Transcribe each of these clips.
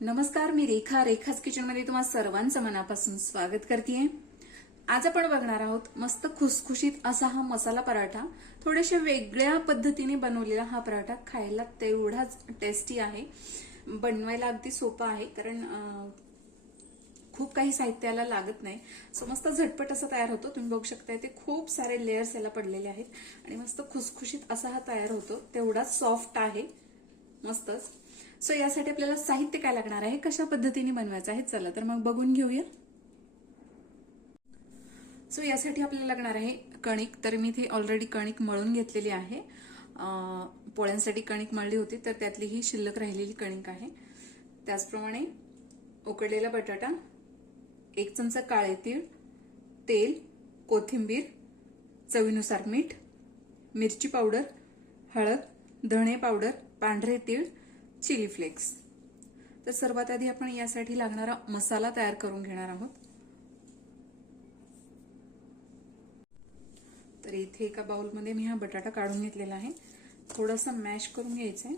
नमस्कार मी रेखा. रेखाच किचनमध्ये तुम्हा सर्वांचं मनापासून स्वागत करते आज आपण बघणार आहोत मस्त खुसखुशीत असा हा मसाला पराठा. थोड्याशा वेगळ्या पद्धतीने बनवलेला हा पराठा. खायला तेवढाच टेस्टी आहे. बनवायला अगदी सोपा आहे कारण खूप काही साहित्याला लागत नाही. सो मस्त झटपट असा तयार होतो. तुम्ही बघू शकता ते खूप सारे लेयर्स याला पडलेले आहेत. आणि मस्त खुसखुशीत असा हा तयार होतो. तेवढाच सॉफ्ट आहे. मस्तच. सो यासाठी आपल्याला साहित्य काय लागणार आहे? कशा पद्धतीने बनवायचं आहे? चला तर मग बघून घेऊया. सो यासाठी आपल्याला लागणार आहे कणिक. तर मी इथे ऑलरेडी कणिक मळून घेतलेली आहे. पोळ्यांसाठी कणिक मळली होती तर त्यातली ही शिल्लक राहिलेली कणिक आहे. त्याचप्रमाणे उकडलेला बटाटा एक चमचा काळे तीळ तेल कोथिंबीर चवीनुसार मीठ मिरची पावडर हळद धणे पावडर पांढरे तीळ चिली फ्लेक्स. तर सर्वात आधी आपण यासाठी लागणारा मसाला तयार करून घेणार आहोत. तर इथे एका बाउलमध्ये मी हा बटाटा काढून घेतलेला आहे. थोडासा मॅश करून घ्यायचा आहे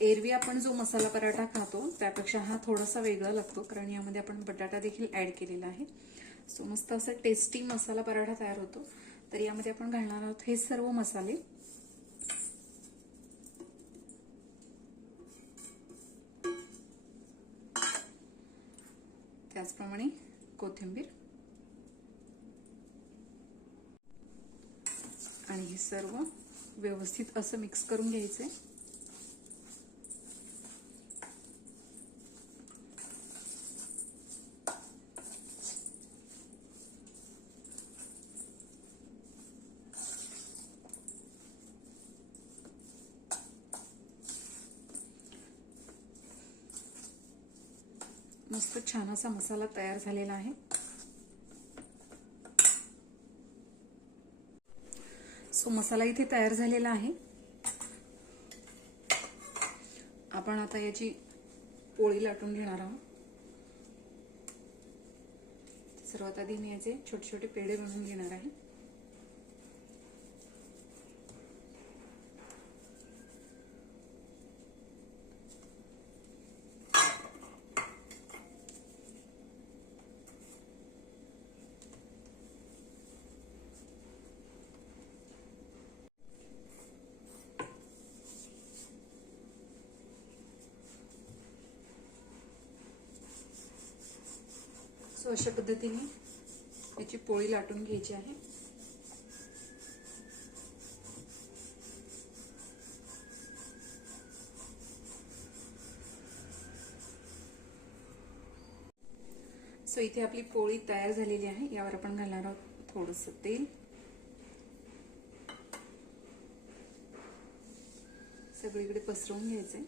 एरवी आपण जो मसाला पराठा खातो त्यापेक्षा हा थोडासा वेगळा लागतो कारण यामध्ये आपण बटाटा देखील ऍड केलेला आहे. सो मस्त असं टेस्टी मसाला पराठा तयार होतो. तर यामध्ये आपण घालणार आहोत हे सर्व मसाले. त्याचप्रमाणे कोथिंबीर. आणि हे सर्व व्यवस्थित असं मिक्स करून घ्यायचंय. मस्त छान असा मसाला तयार झालेला आहे. सो मसाला इथे तयार झालेला आहे. आपण आता याची पोळी लाटून घेणार आहोत. सर्वात आधी मी याचे छोटे छोटे पेढे बनवून घेणार आहे. सो अशा पद्धतीने याची पोळी लाटून घ्यायची आहे. सो इथे आपली पोळी तयार झालेली आहे. यावर आपण घालणार आहोत थोडस तेल. सगळीकडे पसरवून घ्यायचंय.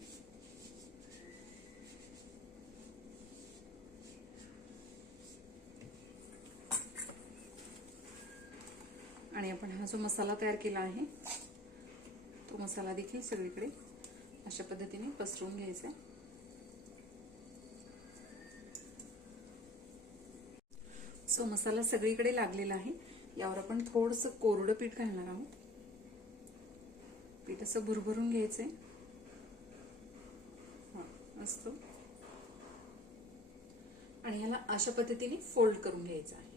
आणि आपण हा जो मसाला तयार केला आहे तो मसाला देखील सगळीकडे अशा पद्धतीने पसरवून घ्यायचा आहे. सो मसाला सगळीकडे लागलेला आहे. यावर आपण थोडस कोरडं पीठ घालणार आहोत. पीठ असं भुरभरून घ्यायचंय. हा असतो आणि ह्याला अशा पद्धतीने फोल्ड करून घ्यायचं आहे.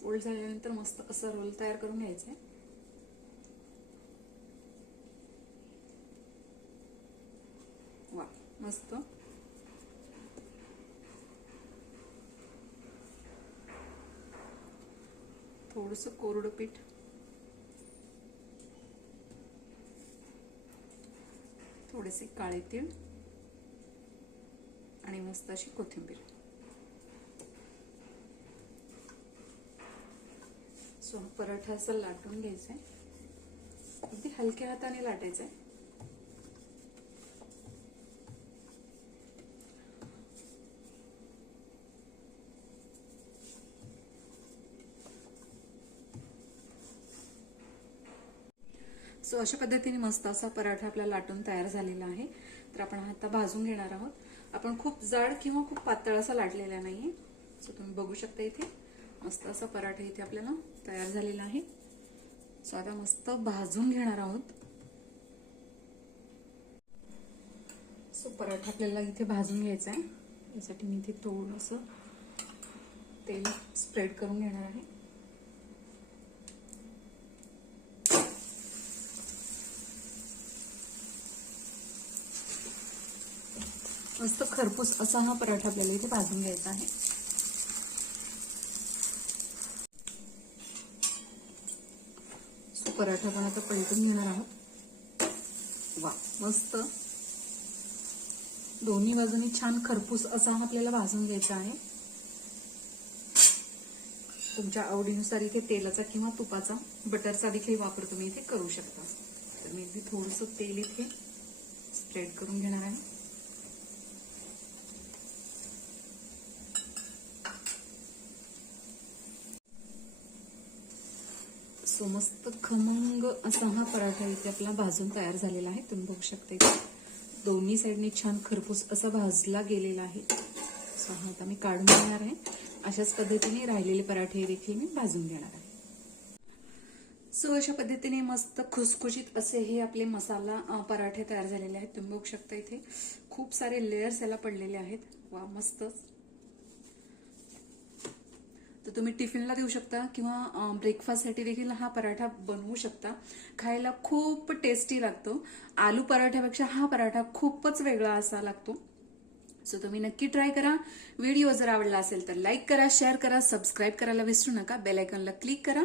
फोल्ड झाल्यानंतर मस्त असं रोल तयार करून घ्यायचंय. वा मस्त. थोडस कोरडं पीठ. थोडेसे काळे तीळ. आणि मस्त अशी कोथिंबीर. सो पराठा असं लाटून घ्यायचा आहे अगदी हलक्या हाताने लाटायचं आहे सो अशा पद्धतीने मस्त असा पराठा आपला लाटून तयार झालेला आहे. तर आपण हा आता भाजून घेणार आहोत. आपण खूप जाड किंवा खूप पातळ असा लाटलेला नाहीये. सो तुम्ही बघू शकता इथे. मस्त असा पराठा इथे आपल्याला तयार झालेला आहे. सो आता मस्त भाजून घेणार आहोत. सो पराठा आपल्याला इथे भाजून घ्यायचा आहे. यासाठी मी इथे थोडंसं तेल स्प्रेड करून घेणार आहे. मस्त खरपूस असा हा पराठा आपल्याला इथे भाजून घ्यायचा आहे. पराठा पण आता पलटून घेणार आहोत. वा मस्त. दोन्ही बाजूनी छान खरपूस असा हा आपल्याला भाजून घ्यायचा आहे. तुमच्या आवडीनुसार इथे तेलाचा किंवा तुपाचा बटरचा देखील वापर तुम्ही इथे करू शकता. तर मी इथे थोडस तेल इथे स्प्रेड करून घेणार आहे. सो मस्त खमंग असा हा पराठा इथे आपला भाजून तयार झालेला आहे. तुम्ही बघू शकता इथे. दोन्ही साईडने छान खरपूस असा भाजला गेलेला आहे. सो हा आता मी काढून घेणार आहे. अशाच पद्धतीने राहिलेले पराठे देखील मी भाजून घेणार आहे. सो अशा पद्धतीने मस्त खुसखुशीत असे हे आपले मसाला पराठे तयार झालेले आहेत. तुम्ही बघू शकता इथे खूप सारे लेयर्स याला पडलेले आहेत. वा मस्तच तर तुम्ही टिफिनला देऊ शकता किंवा ब्रेकफास्टसाठी देखील हा पराठा बनवू शकता. खायला खूप टेस्टी लागतो. आलू पराठ्यापेक्षा हा पराठा खूपच वेगळा असा लागतो. सो तुम्ही नक्की ट्राय करा. व्हिडिओ जर आवडला असेल तर लाईक करा शेअर करा सबस्क्राईब करायला विसरू नका. बेलायकॉनला क्लिक करा.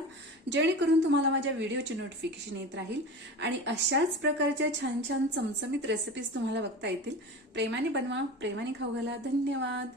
जेणेकरून तुम्हाला माझ्या व्हिडिओची नोटिफिकेशन येत राहील. आणि अशाच प्रकारच्या छान छान चमचमीत रेसिपीज तुम्हाला बघता येतील. प्रेमाने बनवा प्रेमाने खाऊ घाला. धन्यवाद.